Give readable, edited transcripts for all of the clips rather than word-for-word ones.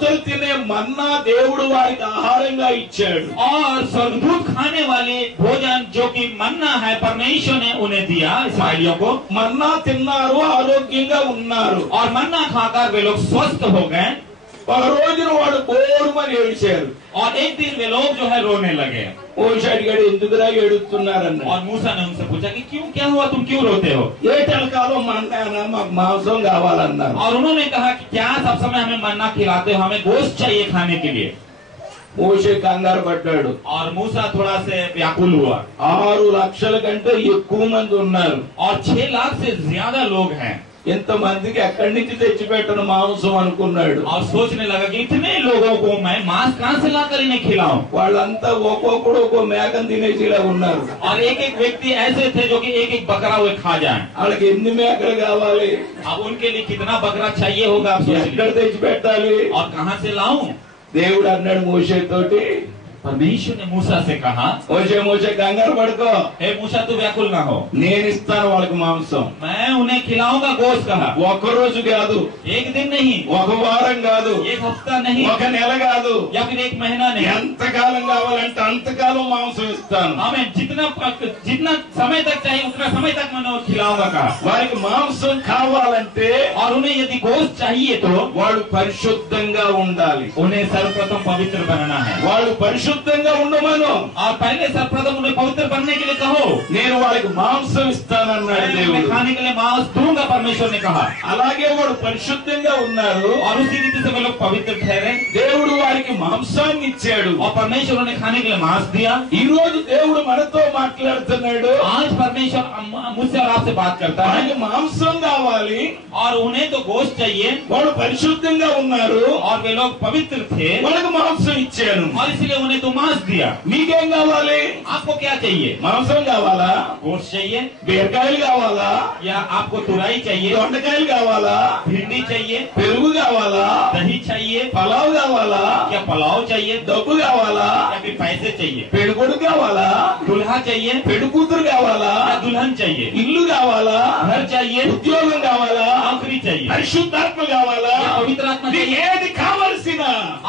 దేవదూతలు తినే మన్నా దేవుడు వారికి ఆహారంగా ఇచ్చాడు. और स्वर्गदूत खाने वाले भोजन जो कि मन्ना है परमेश्वर ने उन्हें दिया इस्राएलियों को। మన్నా తిన్నారు, ఆరోగ్యంగా ఉన్నారు. और मन्ना खाकर वे लोग स्वस्थ हो गए। ఒక రోజున వాడు బోరుమని ఏడిచారు. और एक दिन वे लोग जो है रोने लगे। మోషే అడిగాడు, ఎందుకురా ఏడుస్తున్నారన్న. और मूसा ने उनसे पूछा कि क्यों, क्या हुआ, तुम क्यों रोते हो? ఏటలకాలో మన్నానా మాకు మాంసం కావాలన్నారు. और उन्होंने कहा कि क्या सब समय हमें मन्ना खिलाते हो, हमें गोश्त चाहिए खाने के लिए। మోషే కంగారు పడ్డాడు. और मूसा थोड़ा से व्याकुल हुआ। 6 లక్షల కంటే ఎక్కువ మంది ఉన్నారు. और 6 लाख से ज्यादा लोग हैं। ఇంతమందికి ఎక్కడి నుంచి తెచ్చిపెట్టను మాంసం అనుకున్నాడు. और सोचने लगा कि इतने लोगों को मैं मांस कहां से लाकर इन्हें खिलाऊं। వాళ్ళంతా ఒక్కొక్కడు ఒక్కో మేకను తినేసిలా ఉన్నారు. और एक एक व्यक्ति ऐसे थे जो कि एक एक बकरा वे खा जाएं। వాళ్ళకి ఎన్ని మేకలు కావాలి, अब उनके लिए कितना बकरा चाहिए होगा आप सोच ఎక్కడ लीजिए। తెచ్చి పెట్టాలి. और कहां से लाऊं। దేవుడు అన్నాడు మోషే తోటి, परमेश्वर ने मूसा से कहा, మోషే కంగారు పడుకో, हे मूसा तू व्याकुल ना हो, నేను ఇస్తాను వాళ్ళకి మాంసం. मैं उन्हें खिलाऊंगा गोश्त। कहा ఒక్క రోజు కాదు, एक दिन नहीं, ఒక వారం కాదు, एक हफ्ता नहीं, ఒక నెల కాదు, या फिर एक महीना नहीं, ఎంతకాలం కావాలంటే అంతకాలం మాంసం ఇస్తాను. हमें जितना समय तक चाहिए उतना समय तक मैं उन्हें खिलाऊंगा। कहा వారికి మాంసం కావాలంటే और उन्हें यदि गोश्त चाहिए तो వాడు పరిశుద్ధంగా ఉండాలి. उन्हें सर्वप्रथम पवित्र बनना है। వాళ్ళు పరిశుద్ధంగా ఉండమను. और पहले सर्वप्रथम उन्हें पवित्र बनने के लिए कहो। నేను వాళ్ళకి మాంసం ఇస్తానన్నాడు मैं దేవుడు. उन्हें खाने के लिए मांस दूंगा, परमेश्वर ने कहा। అలాగే వాడు పరిశుద్ధంగా ఉన్నారు. और उसी रीति से वे लोग पवित्र ठहरे। దేవుడు వారికి మాంసాన్ని ఇచ్చాడు. और परमेश्वर उन्हें खाने के लिए मांस दिया। ఈ రోజు దేవుడు మనతో మాట్లాడుతున్నాడు. आज परमेश्वर मुझसे और आपसे बात करता है। వారికి మాంసం కావాలి, और उन्हें तो गोश्त चाहिए। వాడు పరిశుద్ధంగా ఉన్నారు, और वे लोग पवित्र थे, వాళ్ళకి మాంసం ఇచ్చాను. और इसलिए उन्हें तो मांस दिया। మీకేం కావాలి? आपको क्या चाहिए? మాంసం కావాలా, गोश्त चाहिए, బీరకాయలు కావాలా, या आपको तुरई चाहिए, దొండకాయలు కావాలా, भिंडी चाहिए, పెరుగు కావాలా, दही चाहिए, పలావ్ కావాలా, क्या पुलाव चाहिए, డబ్బు కావాలా, या फिर पैसे चाहिए, పెడుకొడు కావాలా, दुल्हा चाहिए, పెడుకూతురు కావాలా, या दुल्हन चाहिए, ఇల్లు కావాలా, घर चाहिए, ఉద్యోగం కావాలా, नौकरी चाहिए, పరిశుద్ధాత్మ కావాలా, या पवित्र आत्मा నీకు चाहिए। ఏది కావలసిన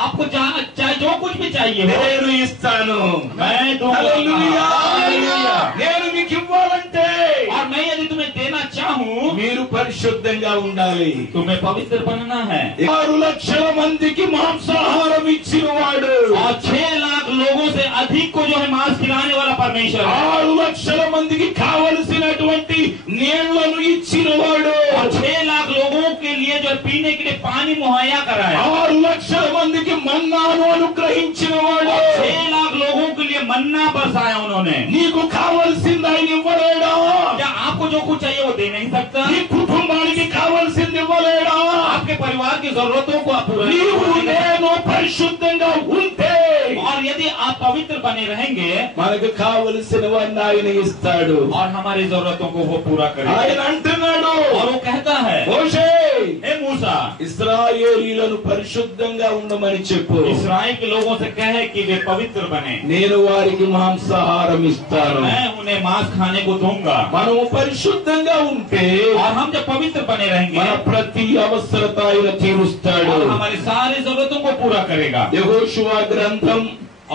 आपको चाहे जो कुछ भी चाहिए हो, నేను ఇస్తాను. मैं दूंगा। హల్లెలూయా. हालेलुया। నేను మీకు ఇవ్వాలంటే और मैं यदि तुम्हें देना चाहूँ, మీరు పరిశుద్ధంగా ఉండాలి. तुम्हें पवित्र बनना है। 6 లక్షల మందికి మాంసాహారం ఇచ్చిన వాడు, और 6 लाख लोगों से अधिक को जो है मांस खिलाने वाला परमेश्वर है। 6 లక్షల మందికి కావలసినటువంటి నీళ్లను ఇచ్చిన వాడు, और 6 लाख लोगों के लिए जो पीने के लिए पानी मुहैया कराया। 6 లక్షల మందికి మన్నాను అనుగ్రహించిన వాడు. 6 लाख लोगों के लिए मन्ना बरसाया उन्होंने। నీకు కావలసింది ఆయన ఇవ్వలేడా? क्या आपको जो कुछ चाहिए वो दे नहीं सकता? నీ కుటుంబానికి కావలసింది ఇవ్వలేడా? आपके परिवार की जरूरतों को आप पूरा నీవు नहीं कर सकते। నేను పరిశుద్ధంగా ఉంటే और यदि आप पवित्र बने रहेंगे, మనకు కావలసినవన్నీ ఆయన ఇస్తాడు. और हमारी जरूरतों को वो पूरा करेगा। ఆయన అంటున్నాడు, और वो कहता है, మోషే हे मूसा, ఇశ్రాయేలీయులను పరిశుద్ధంగా ఉండమని చెప్పు. इस्राएल के लोगों से कहे कि वे पवित्र बने, నేను వారికి మాంసాహారం ఇస్తాను. मैं उन्हें मांस खाने को दूंगा। మనము పరిశుద్ధంగా ఉంటే और हम जब पवित्र बने रहेंगे, మన ప్రతి అవసరత ఆయన తీరుస్తాడు. और हमारी सारी जरूरतों को पूरा करेगा। యెహోషువ గ్రంథం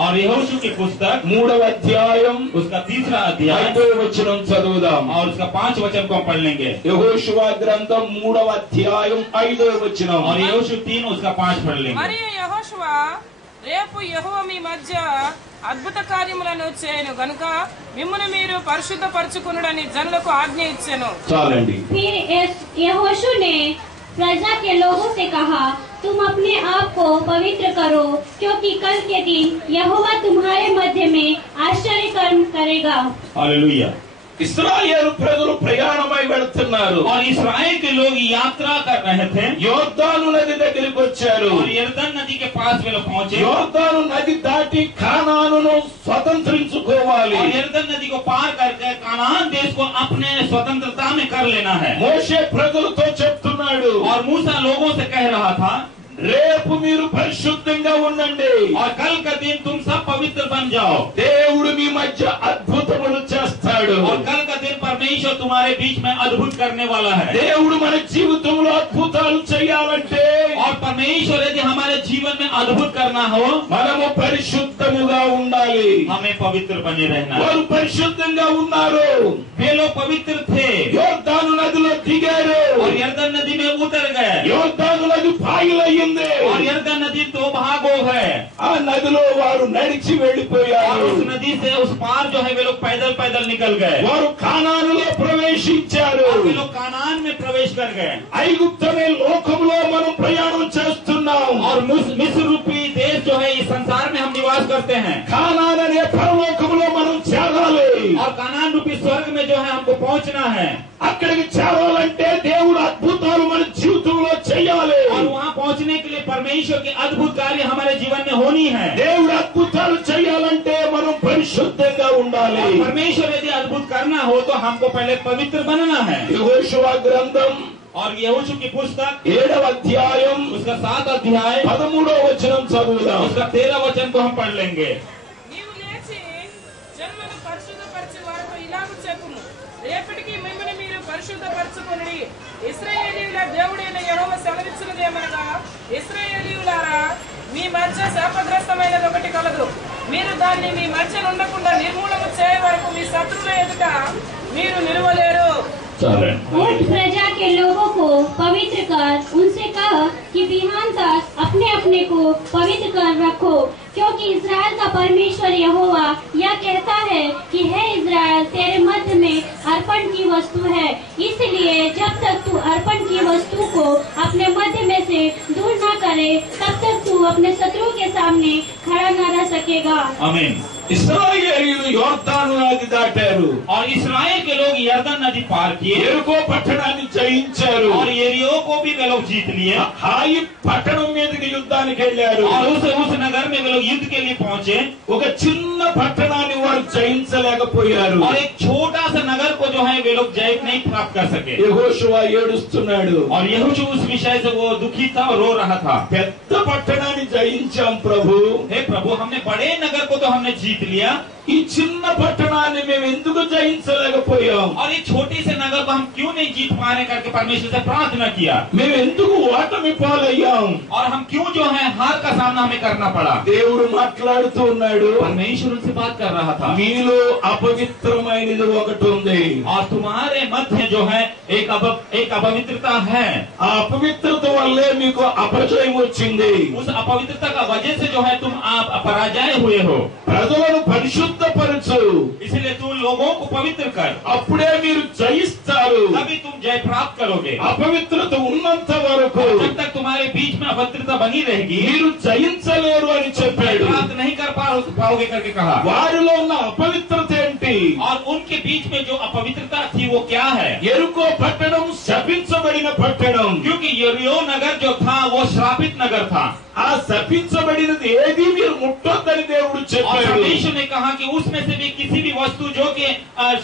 और यहोशू की पुस्तक 3వ అధ్యాయం उसका 3रा अध्याय 5వ వచనం చదువుదాం. और उसका 5 वचन को हम पढ़ लेंगे। యెహోషువ గ్రంథం 3వ అధ్యాయం 5వ వచనం. और यहोशू 3 उसका 5 पढ़ लेंगे। మరియు యెహోషువ రేపు యెహోవా మీ మధ్య అద్భుత కార్యములను చేయను గనుక మిమ్మును మీరు పరిశుద్ధపరచుకొనుడని జనులకు ఆజ్ఞ ఇచ్చెను। చాలండి. फिर यहोशू ने प्रजा के लोगों से कहा, तुम अपने आप को पवित्र करो, क्योंकि कल के दिन यहोवा तुम्हारे मध्य में आश्चर्य कर्म करेगा। हालेलुया। ఇశ్రాయేలు ప్రజలు ప్రయాణమై వెళ్తున్నారు. और इस्राएल के लोग यात्रा कर रहे थे। యోర్దాను నది దగ్గరికి వచ్చారు. और यरदन नदी के पास वे लोग पहुंचे। యోర్దాను నది దాటి కానానును స్వతంత్రించుకోవాలి. और यरदन नदी को पार करके कानान देश को अपने स्वतंत्रता में कर लेना है। మోషే ప్రజలతో చెప్తున్నాడు, और मूसा लोगों से कह रहा था, రేపు మీరు పరిశుద్ధంగా ఉండండి. और कल का दिन तुम सब पवित्र बन जाओ। దేవుడు మీ మధ్య అద్భుతములు చేస్తాడు. और कल का दिन परमेश्वर तुम्हारे बीच में अद्भुत करने वाला है। దేవుడు మన జీవితంలో అద్భుతాలు చేయాలంటే और परमेश्वर यदि हमारे जीवन में अद्भुत करना हो, మనము పరిశుద్ధముగా ఉండాలి. हमें पवित्र बने रहना. వారు పరిశుద్ధంగా ఉన్నారు. वे लोग पवित्र थे యోర్దాను నదిలో దిగారు. और यरदन नदी में उतर गए. యోర్దాను నది పాయలయ్యింది. और यरदन नदी दो भागों है. ఆ నదిలో వారు నడిచి और వెళ్లిపోయారు. उस नदी से उस पार जो है वे लोग पैदल पैदल निकल गए. వారు కానానులో ప్రవేశించారు. और वे लोग कानान में प्रवेश कर गए. ఐగుప్తు అనే లోకంలో మనం ప్రయాణం చేస్తున్నాం. और मिस्र रूपी देश जो है इस संसार में हम निवास करते हैं. కానాన్ అనే పరలోకంలో మనం చేరాలి. और कानान रूपी स्वर्ग में जो है हमको पहुंचना है. అక్కడికి చేరాలంటే దేవుడు అద్భుతాలు మన జీవితంలో చేయాలి. और वहाँ पहुंचने के लिए परमेश्वर के अद्भुत कार्य हमारे जीवन में होनी है. దేవుడు అద్భుతాలు చేయాలంటే మనం పరిశుద్ధంగా ఉండాలి. परमेश्वर यदि अद्भुत करना हो तो हमको पहले पवित्र बनना है. యెహోషువ గ్రంథం और यहोशू की पुस्तक 7వ అధ్యాయం उसका 7 अध्याय 13వ వచనం చదువుదాం. उसका 13 वचन को हम पढ़ लेंगे. నీవు లేచి జనులను పరిశుద్ధపరిచి వారితో ఇలాగ చెప్పుము, రేపటికి మిమ్మల్ని మీరు పరిశుద్ధపరచుకొనుడి. ఇశ్రాయేలీయుల దేవుడైన యెహోవా సెలవిచ్చినదేమనగా, ఇశ్రాయేలీయులారా, మీ మధ్య శాపగ్రస్తమైనది ఒకటి కలదు. మీరు దాన్ని మీ మధ్య ఉండకుండా నిర్మూలన చేయ వరకు మీ శత్రువుల ఎదుట మీరు నిలవలేరు. उठ प्रजा के लोगों को पवित्र कर उनसे कह कि बिहान तक अपने अपने को पवित्र कर रखो, क्योंकि इस्राएल का परमेश्वर यहोवा यह कहता है कि हे इस्राएल, तेरे मध्य में अर्पण की वस्तु है, इसलिए जब तक तू अर्पण की वस्तु को अपने मध्य में से दूर न करे तब तक तू अपने शत्रु के सामने खड़ा न रह सकेगा. आमीन. ఇశ్రాయేలీయులు యోర్దాను నది దాటారు. और इसराइल के लोग यरदन नदी पार किए ఎరుకో పట్టణాన్ని జయించారు. और यरीहो को भी वे लोग जीत लिए. హాయి పట్టణం మీదకి యుద్ధానికి వెళ్ళారు. और उस नगर में वे लोग युद्ध के लिए पहुंचे. ఒక చిన్న పట్టణాన్ని వారు జయించలేకపోయారు. और एक छोटा सा नगर को जो है वे लोग जय नहीं प्राप्त कर सके. యెహోషువ ఏడుస్తున్నాడు. और यहोशू उस विषय से वो दुखी था और रो रहा था. పెద్ద పట్టణాన్ని జయించాం ప్రభు. हे प्रभु, हमने बड़े नगर को तो हमने जीत लिया, ఈ చిన్న పట్టణాన్ని మేము ఎందుకు జయించలేకపోయాం? और ये छोटे से नगर को हम क्यों नहीं जीत पा रहे करके परमेश्वर से प्रार्थना किया. మేము ఎందుకు ఓటమి పాలయ్యాం? और हम क्यों जो है हार का सामना हमें करना पड़ा. దేవుడు మాట్లాడుతూ ఉన్నాడు. परमेश्वर उनसे बात कर रहा था. మీలో అపవిత్రమైనది ఒకటి ఉంది. और तुम्हारे मध्य जो है एक अपवित्रता है. ఆ అపవిత్రత వల్లే మీకు అపజయం వచ్చింది. उस अपवित्रता का वजह से जो है तुम आप पराजय हुए हो. ప్రజలను పరిశుద్ధపరచు. इसलिए तुम लोगों को पवित्र कर, అప్పుడే మీరు జయిస్తారు. तभी तुम जय प्राप्त करोगे. అపవిత్రత ఉన్నంత వరకు जब तक तुम्हारे बीच में अपवित्रता बनी रहेगी మీరు జయించలేరు అని जय చెప్పాడు. प्राप्त नहीं कर पाओगे करके कहा. వారిలో ఉన్న అపవిత్రత ఏంటి? और उनके बीच में जो अपवित्रता थी वो क्या है. ఎరుకో పట్టణం శపించబడిన పట్టణం. क्योंकि यरीहो नगर जो था वो श्रापित नगर था. ఆ శపించబడినది ఏది మీరు ముట్టొద్దని దేవుడు और చెప్పాడు. परमेश्वर ने कहा कि उसमें से भी किसी भी वस्तु जो कि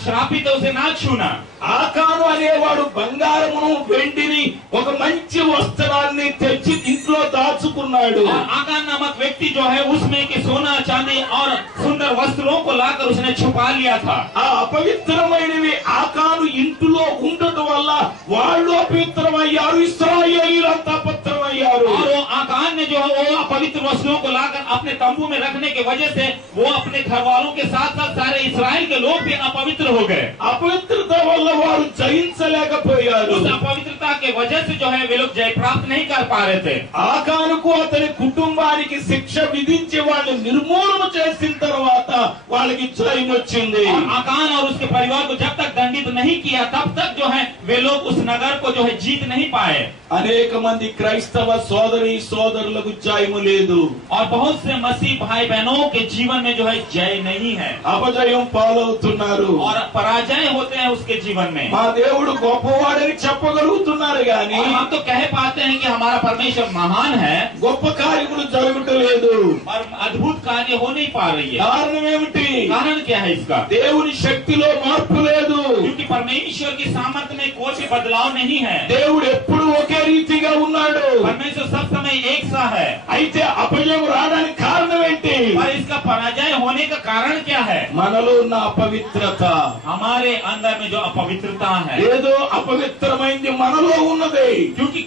श्रापित है उसे ना छूना. ఆకాను అనేవాడు బంగారమును వెండిని ఒక మంచి వస్త్రాన్ని తెచ్చి ఇంట్లో దాచుకున్నాడు. और आकान नामक व्यक्ति जो है उसमें के सोना चांदी और सुंदर वस्त्रों को लाकर उसने छुपा लिया था. ఆ అపవిత్రమైనవి ఆకాను ఇంటిలో ఉండటం వల్ల వాళ్ళు అపవిత్రమయ్యారు. ఇశ్రాయేలీయులంతా అపవిత్రమయ్యారు. और वो आकान ने जो है वो अपवित्र वस्तुओं को लाकर अपने तंबू में रखने की वजह से वो अपने घर वालों के साथ साथ सारे इस्राएल के लोग भी अपवित्र हो गए. అపవిత్రత వల్ల వారు జయించలేకపోయారు. उस अपवित्रता के वजह से जो है वे लोग जय प्राप्त नहीं कर पा रहे थे. ఆకానుకు అతని కుటుంబానికి శిక్ష విధించి వాళ్ళని నిర్మూలన చేసిన తర్వాత వాళ్ళకి జయం వచ్చింది. और आकान और उसके परिवार को जब तक दंडित नहीं किया तब तक जो है वे लोग उस नगर को जो है जीत नहीं पाए. అనేక మంది క్రైస్తవ సోదరి సోదరులకు జయము లేదు. और बहुत से मसीह भाई बहनों के जीवन में जो है जय नहीं है అపజయం పాలవుతున్నారు. और पराजय होते हैं उसके जीवन में. మా దేవుడు గొప్పవాడని చెప్పగలుగుతున్నారు గాని और हम तो कह पाते हैं कि हमारा परमेश्वर महान है గొప్ప కార్యములు జరగటలేదు. और अद्भुत कार्य हो नहीं पा रही है. కారణం ఏమిటి? कारण क्या है इसका. దేవుని శక్తిలో మార్పు లేదు. क्योंकि परमेश्वर की सामर्थ्य में कोई भी बदलाव नहीं है. దేవుడు ఎప్పుడు ఒకే రీతిగా ఉన్నాడు. परमेश्वर सब समय एक सा है. అయితే అపజయం రావడానికి కారణం ఏంటి? पर इसका पराजय निर्दय होने का कारण क्या है? మనలో ఉన్న అపవిత్రత. हमारे अंदर में जो अपवित्रता है, ఏదో అపవిత్రమైంది మనలో ఉన్నది. क्योंकि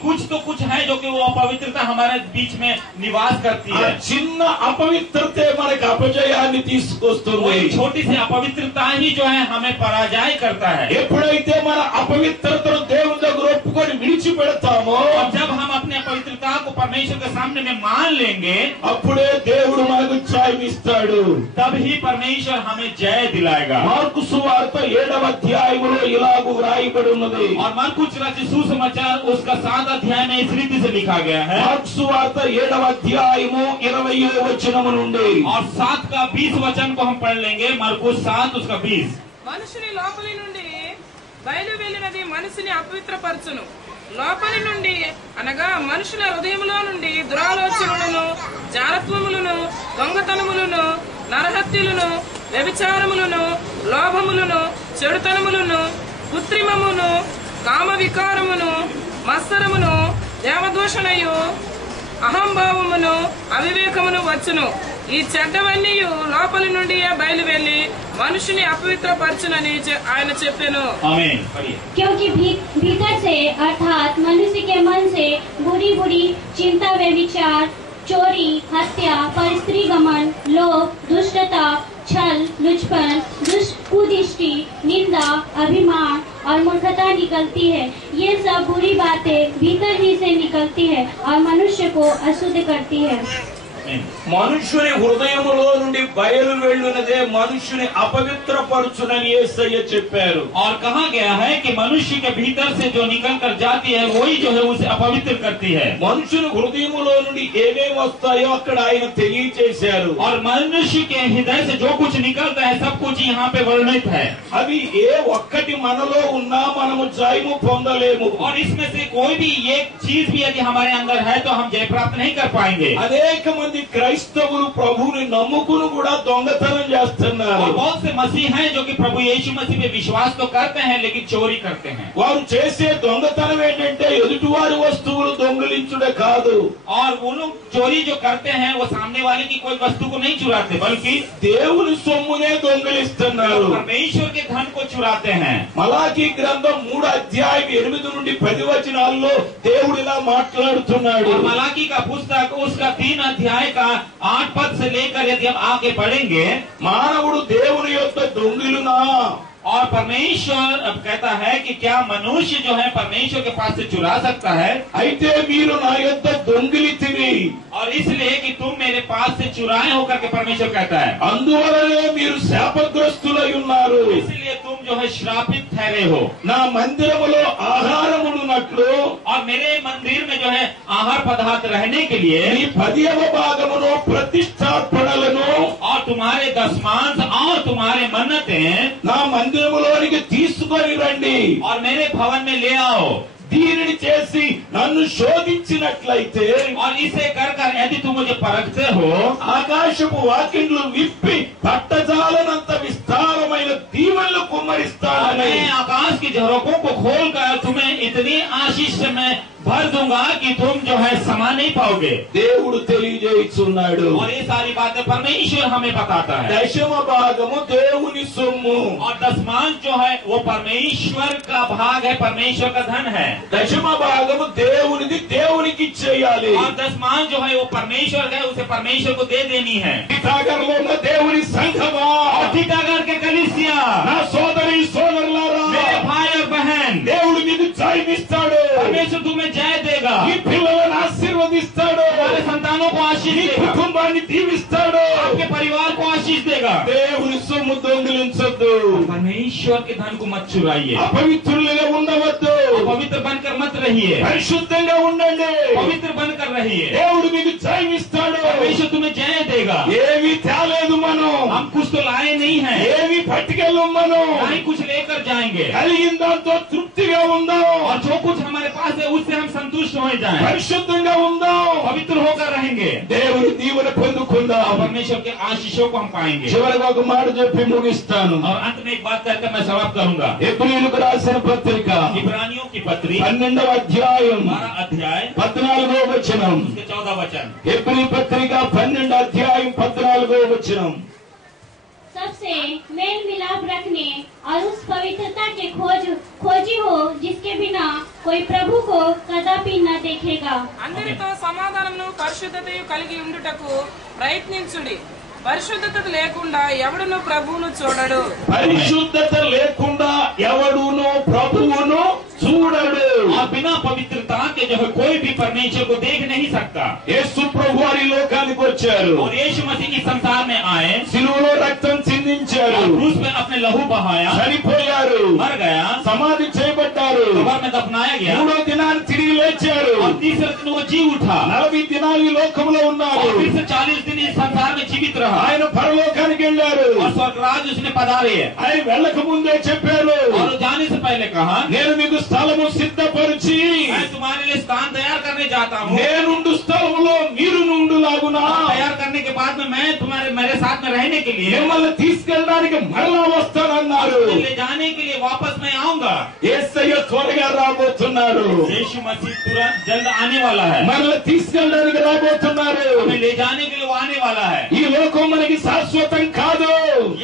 कुछ है जो कि वो अपवित्रता हमारे बीच में निवास करती ఆ है। చిన్న అపవిత్రతే మనకి అపజయాన్ని తీసుకొస్తుంది. कोई छोटी सी अपवित्रता ही जो है हमें पराजय करता है। ఎప్పుడైతే మన అపవిత్రతను దేవుని దగ్గర ఒప్పుకొని విడిచిపెడతామో, और जब हम अपने अपवित्रता को परमेश्वर के सामने में मान लेंगे, అప్పుడే దేవుడు మనకు జయం ఇస్తాడు. तब ही परमेश्वर हमें जय दिलाएगा। మార్కు సువార్త 7వ అధ్యాయములో ఇలాగూ వ్రాయబడి ఉన్నది. और मरकुस रचित सुसमाचार उसका 7 अध्याय में इस रीति से लिखा गया है। మార్కు సువార్త 7వ అధ్యాయము 20వ వచనము నుండి और 7 का 20 वचन को हम पढ़ लेंगे। मरकुस 7 उसका 20। మనుషుని లోపలి నుండి బయలు వెళ్ళినది మనిషిని అపవిత్రపరచును. లోపలి నుండి అనగా మనుషుల హృదయములో నుండి దురాలోచనలను, జారత్వములను, దొంగతనములను, నరహత్యలను, వ్యభిచారములను, లోభములను, చెడుతనములను, కృత్రిమమును, కామ వికారమును, మత్సరమును, దేవదూషణయు, అహంభావమును, అవివేకమును వచ్చును. ఈ చెడ్డవన్నీ లోపలి నుండి బయలు వెళ్లి మనుషుని అపవిత్రపరచునని ఆయన చెప్పాను. आमीन। पढ़िए। क्योंकि भीतर से अर्थात मनुष्य के मन से बुरी बुरी चिंता, व्यभिचार, चोरी, हत्या, परस्त्री गमन, लोभ, दुष्टता, छल, लुचपन, कुदृष्टि, निंदा, अभिमान और मूर्खता निकलती है। ये सब बुरी बातें भीतर ही से निकलती है और मनुष्य को अशुद्ध करती है। మనుషుని హృదయములో నుండి బయలు వెళ్ళునదే మనుషుని అపవిత్రపరచునని యేసయ్య చెప్పారు. और कहा गया है कि मनुष्य के भीतर से जो निकल कर जाती है वही जो है उसे अपवित्र करती है। మనుషుని హృదయములో నుండి ఏమేమి వస్తాయో అక్కడ ఆయన తెలియచేశారు. और मनुष्य के हृदय से जो कुछ निकलता है सब कुछ यहाँ पे वर्णित है। అవి ఏ ఒక్కటి మనలో ఉన్నా మనము జయము పొందలేము. और इसमें से कोई भी एक चीज भी यदि हमारे अंदर है तो हम जय प्राप्त नहीं कर पाएंगे। అనేక మంది క్రైస్తవులు ప్రభువుని నమ్ముకుని కూడా దొంగతనం చేస్తున్నారు. और बहुत से मसीह हैं जो कि प्रभु यीशु मसीह पे विश्वास तो करते हैं लेकिन चोरी करते हैं। వారు చేసే దొంగతనం ఏంటంటే ఎదుటివారి వస్తువులు దొంగిలించుడే కాదు. और वो लोग चोरी जो करते हैं वो सामने वाले की कोई वस्तु को नहीं चुराते बल्कि దేవుని సొమ్మునే దొంగిలిస్తున్నారు. परमेश्वर के धन को चुराते हैं। మలాకీ గ్రంథం 3వ అధ్యాయం 8 నుండి 10 వచనాల్లో దేవుడు ఇలా మాట్లాడుతున్నాడు. और मलाकी का पुस्तक उसका 3 अध्याय का 8 पद से लेकर यदि हम आगे पढ़ेंगे, మానవుడు దేవుని యొక్క దొంగిలునా? और परमेश्वर अब कहता है कि क्या मनुष्य जो है परमेश्वर के पास से चुरा सकता है? అయితే మీరు నా యొక్క దొంగిలితివి, और इसलिए कि तुम मेरे पास से चुराए होकर के परमेश्वर कहता है, అందువలనే మీరు శాపగ్రస్తులై ఉన్నారు. इसलिए तुम जो है श्रापित ठहरे हो। నా మందిరములో ఆహారములున్నట్లు और मेरे मंदिर में जो है आहार पदार्थ रहने के लिए నీ 10వ భాగమును ప్రతిష్ఠాపనలను और तुम्हारे दशमांश और तुम्हारे मन्नतें నా మందిరములోనికి తీసుకొని రండి. और मेरे भवन में ले आओ। దీనిని చేసి నన్ను శోధించినట్లయితే और इसे कर कर यदि तुम मुझे परखते हो, ఆకాశపు వాకిండ్లు విప్పి పట్టజాలనంత విస్తారమైన దీవెనలు కుమ్మరిస్తానని मैं आकाश की झरोकों को खोल कर तुम्हें इतनी आशीष में भर दूंगा कि तुम जो है समा नहीं पाओगे। దేవుడు తెలియజేస్తున్నాడు. और ये सारी बातें परमेश्वर हमें बताता है। దశమ భాగము దేవుని సొమ్ము. और दशमांश जो है वो परमेश्वर का भाग है, परमेश्वर का धन है। దశమ భాగము దేవునిది, దేవునికి ఇచ్చేయాలి. और दशमांश जो है वो परमेश्वर है, उसे परमेश्वर को दे देनी है। టీకాగర్లో ఉన్న దేవుని సంఘమా, और टीकागढ़ के कलीसिया, నా సోదరి సోదరులారా, मेरे भाई और बहन, దేవుడు మీకు జయమిస్తాడు. परमेश्वर तुम्हें जय देगा। ఈ పిల్లలను ఆశీర్వదిస్తాడు. हमारे संतानों को आशीष ఈ देगा, కుటుంబాన్ని దీవిస్తాడు. आपके परिवार को आशीष देगा। దేవుని సొమ్ము దొంగిలించొద్దు. परमेश्वर के धन को मत चुराइए, అపవిత్రులుగా ఉండవద్దు. पवित्र बनकर मत रहिए, పరిశుద్ధంగా ఉండండి. पवित्र बनकर रहिए। దేవుడు మీకు జయమిస్తాడు. परमेश्वर तुम्हें जय देगा। ఏమీ తేలేదు మనం, हम कुछ तो लाए नहीं हैं, ఏమీ పట్టుకెళ్ళం మనం. नहीं कुछ लेकर जाएंगे। కలిగిన దాంతో తృప్తిగా ఉందాం. और जो कुछ हमारे पास है उससे हम संतुष्ट हो जाएं, పరిశుద్ధంగా ఉందాం. पवित्र होकर रहेंगे దేవుని దీవెన పొందుకుందాం. और परमेश्वर के आशीषों को हम पाएंगे। చివరికి ఒక మాట చెప్పి ముగిస్తాను. और अंत में एक बात कहकर मैं समाप्त करूंगा। ఎబ్రీయులకు రాసిన పత్రిక इब्रानियों की पत्री 12వ అధ్యాయం 12 अध्याय 14వ వచనం. उसके 14 वचन। ఎబ్రీ పత్రిక 12 అధ్యాయం 14వ వచనం. से मेल मिलाप रखने और उस पवित्रता के खोजी हो जिसके बिना कोई प्रभु को कदापि न देखेगा। అందరితో సమాధానమును పరిశుద్ధతయు కలిగి ఉండుటకు ప్రయత్నించుడి. పరిశుద్ధత లేకుండా ఎవడును ప్రభువును చూడడు. పరిశుద్ధత లేకుండా ఎవడును ప్రభువును చూడడు. और बिना पवित्रता के जो है कोई भी परमेश्वर को देख नहीं सकता। యేసు ప్రభు వారి లోకానికి వచ్చారు. और यीशु मसीह इस संसार में आए, సిలువలో రక్తం చిందించారు, और क्रूस पे अपने लहू बहाया, చనిపోయారు, मर गया, సమాధి చేయబడ్డారు, कब्र में दफनाया गया, మూడో దినాన్ని తిరిగి లేచారు. और तीसरे दिन वो जी उठा, 40 దినాలు ఈ లోకంలో ఉన్నారు. और फिर से 40 दिन इस संसार में जीवित रहा, ఆయన పరలోకానికి వెళ్ళారు. और स्वर्गराज उसने पधारे है। ఆయన వెళ్ళక ముందే చెప్పారు, और जाने से पहले कहा, నేను మీకు స్థలము సిద్ధపరిచి मैं तुम्हारे लिए स्थान तैयार करने जाता हूँ। నేనుండు స్థలములో మీరు నుండులాగునా तैयार करने के बाद में मैं तुम्हारे मेरे साथ में रहने के लिए, మిమ్మల్ని తీసుకెళ్ళడానికి మరలా వస్తానన్నారు. ले जाने के लिए वापस मैं आऊंगा। యేసయ్య త్వరగా రాబోతున్నారు. यीशु मसीह तुरंत जल्द आने वाला है, మరలా తీసుకెళ్ళడానికి రాబోతున్నారు. हमें ले जाने के लिए वो आने वाला है। ఈ లోకం మనకి శాశ్వతం కాదు.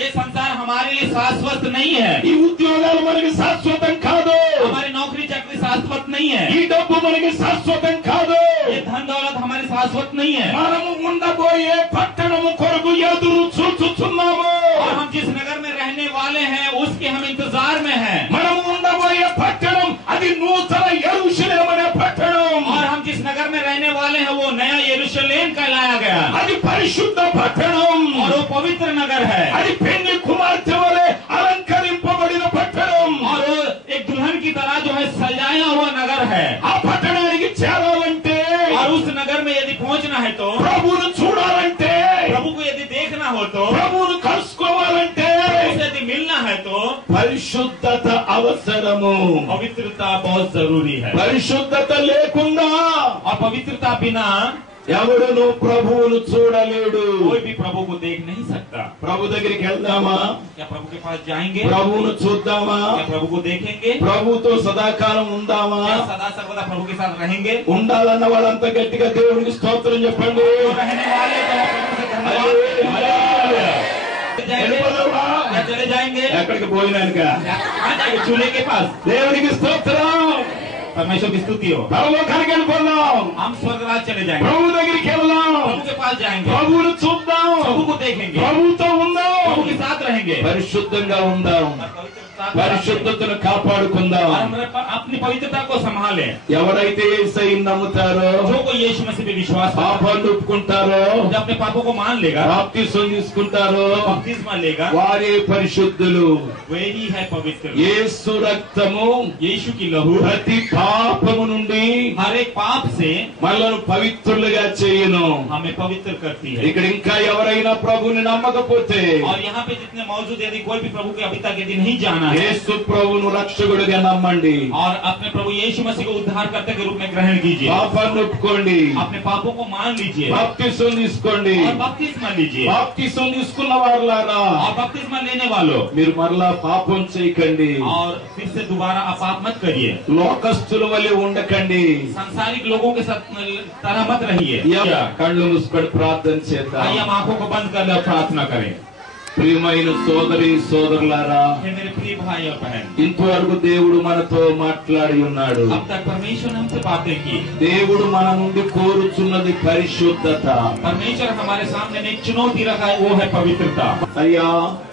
ये संसार हमारे लिए शाश्वत नहीं है, ఈ ఉద్యోగాలు మనకి శాశ్వతం కాదు. हमारी नौकरी चाकरी शाश्वत नहीं है, ఈ డబ్బు మనకి శాశ్వతం కాదు. ये धन दौलत हमारी शाश्वत नहीं है। మనము ఉండబోయే పట్టణము కొరకు ఎదురు చూస్తున్నాము. और हम जिस नगर में रहने वाले हैं उसके हम इंतजार में हैं। మనము ఉండబోయే పట్టణం అది నూతన యెరూషలేము అనే పట్టణం. और हम जिस नगर में रहने वाले हैं वो नया यरूशलेम कहलाया गया, అది పరిశుద్ధ పట్టణం. और वो पवित्र नगर है, అది పెళ్లి కుమార్తె వలె అలంకరింపబడిన పట్టణం. और वो एक दुल्हन की तरह जो है सजाया हुआ नगर है। ఆ పట్టణానికి చేరాలంటే, और उस नगर में यदि पहुंचना है तो, ప్రభువును చూడాలంటే, प्रभु को यदि देखना हो तो, ప్రభువును కలుసుకోవాలంటే प्रभु से यदि मिलना है तो పరిశుద్ధత అవసరము. पवित्रता बहुत जरूरी है। పరిశుద్ధత లేకుండా और पवित्रता बिना ఎవడును ప్రభువును చూడలేడు. कोई भी प्रभु को देख नहीं सकता। ప్రభు దగ్గరికి వెళ్దామా? क्या प्रभु के पास जाएंगे? ప్రభువును చూద్దామా? क्या प्रभु को देखेंगे? ప్రభుతో సదాకాలం ఉందామా? क्या सदा सर्वदा प्रभु के साथ रहेंगे? ఉండాలన్న వాళ్ళంతా గట్టిగా దేవునికి స్తోత్రం చెప్పండి. तो रहने वाले तो प्रभु से धन्यवाद। जाएंगे? వెళ్ళిపోదామా? क्या चले जाएंगे? ఎక్కడికి పోయినాక कहाँ जाएंगे? चूल्हे के पास। దేవునికి స్తోత్రం. परमेश्वर की स्तुति हो। పరలోకానికి వెళ్ళిపోదాం. हम स्वर्गराज चले जाएंगे, ప్రభు దగ్గరికి వెళ్దాం. प्रभु के पास जाएंगे, ప్రభువును చూద్దాం. प्रभु को देखेंगे, ప్రభుతో ఉందాం. प्रभु के साथ रहेंगे, పరిశుద్ధంగా ఉందాం. पवित्रता పరిశుద్ధతను కాపాడుకుందాం. और हम अपनी पवित्रता को संभाले। ఎవరైతే యేసయ్యను నమ్ముతారో, जो कोई यीशु मसीह पे विश्वास करता పాపాలు ఒప్పుకుంటారో, है, जो अपने पापों को मान लेगा, బాప్తిసం తీసుకుంటారో बपतिस्मा लेगा, వారే పరిశుద్ధులు. वही है पवित्र। యేసు రక్తము यीशु की लहू ప్రతి పాపము నుండి हर एक पाप से మనలను పవిత్రులుగా చేయును. हमें पवित्र करती है। ఇక్కడ ఇంకా ఎవరైనా ప్రభుని నమ్మకపోతే, और यहाँ पे जितने मौजूद यदि कोई भी प्रभु के अभी तक यदि नहीं जाना है, యేసు ప్రభువును రక్షకుడిగా నమ్మండి. और अपने प्रभु यीशु मसीह को उद्धारकर्ता के रूप में ग्रहण कीजिए, పాపాన్ని ఒప్పుకోండి. अपने पापों को मान लीजिए, బాప్తిసం తీసుకోండి. और बपतिस्मा लीजिए। బాప్తిసం తీసుకున్న వారులారా, और बपतिस्मा लेने वालों, మీరు మరలా పాపం చేయకండి. और फिर से दोबारा आप पाप मत करिए, లోకస్తుల వలె ఉండకండి. सांसारिक लोगों के साथ तरह मत रहिए। కళ్ళు మూసుకొని ప్రార్థన చేద్దాం. आइए हम आंखों को बंद कर ले और प्रार्थना करें। ప్రియమైన సోదరి సోదరులారా, हे मेरे प्रिय भाई और बहन, ఇంతవరకు దేవుడు మనతో మాట్లాడి ఉన్నాడు. अब तक परमेश्वर ने हमसे बातें की। దేవుడు మన నుండి కోరుచున్నది పరిశుద్ధత. परमेश्वर हमारे सामने एक चुनौती रखा है, वो है पवित्रता। అయ్యా,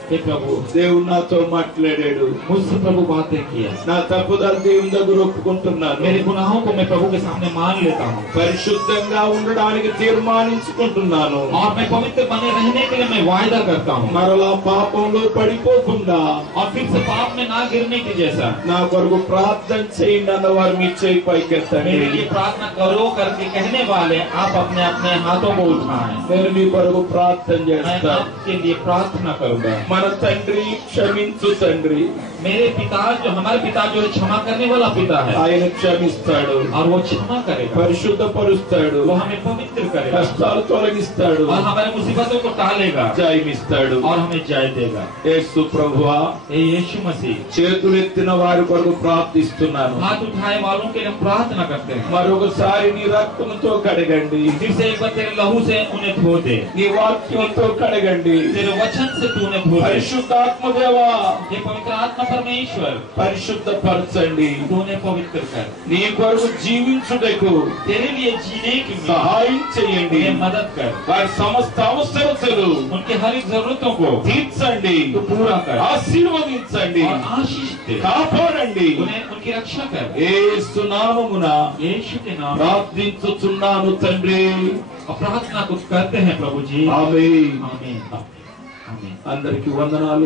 हे प्रभु, దేవుడు నాతో మాట్లాడాడు. मुझसे प्रभु बातें किया, నా తప్పుదలు దేవుని దగ్గర ఒప్పుకుంటున్నాను. मेरे गुनाहों को मैं प्रभु के सामने मान लेता हूँ, పరిశుద్ధంగా ఉండడానికి తీర్మానించుకుంటున్నాను. और मैं पवित्र बने रहने के लिए मैं वायदा करता हूँ, మరలా పాపంలో పడిపోకుండా और फिर से पाप में ना गिरने की जैसा। నా కొరకు ప్రార్థన చేయండి అన్న వారు మీ చేయి పైకెత్తండి. मेरे लिए प्रार्थना करो करके कहने वाले आप अपने अपने हाथों को उठाएं। నేను మీ కొరకు ప్రార్థన मैं చేస్తాను. आपके लिए प्रार्थना करूंगा। మన తండ్రి, క్షమించు తండ్రి. मेरे पिता जो हमारे पिता जो है क्षमा करने वाला पिता है, ఆయన క్షమిస్తాడు, और वो क्षमा करेगा, పరిశుద్ధపరుస్తాడు, वो हमें पवित्र करेगा, కష్టాలు తొలగిస్తాడు, और हमारे मुसीबतों को टालेगा, జయమిస్తాడు. और हमें जय देगा। యేసు ప్రభువా, हे यीशु मसीह, చేతులెత్తిన వారి కొరకు ప్రార్థిస్తున్నాను. हाथ उठाए वालों के लिए हम प्रार्थना करते हैं, మరొకసారి నీ రక్తంతో కడగండి. फिर से एक बार तेरे लहू से उन्हें धो दे, నీ వాక్యంతో కడగండి. तेरे वचन से तू उन्हें धो दे, పరిశుద్ధాత్మదేవా, हे पवित्र आत्मा परमेश्वर, పరిశుద్ధపరచండి. उन्हें पवित्र कर, నీ కొరకు జీవించుటకు तेरे लिए जीने की సహాయం చేయండి. उन्हें मदद कर, వారి సమస్త అవసరతలు उनके हर एक जरूरतों को తీర్చండి, तो पूरा कर ఆశీర్వదించండి, और आशीष दे, కాపాడండి. उन्हें उनकी रक्षा कर। యేసు నామమున यीशु के नाम ప్రార్థించుచున్నాను తండ్రి. और प्रार्थना को करते हैं प्रभु जी। ఆమేన్. आमीन। आमीन। అందరికీ వందనాలు.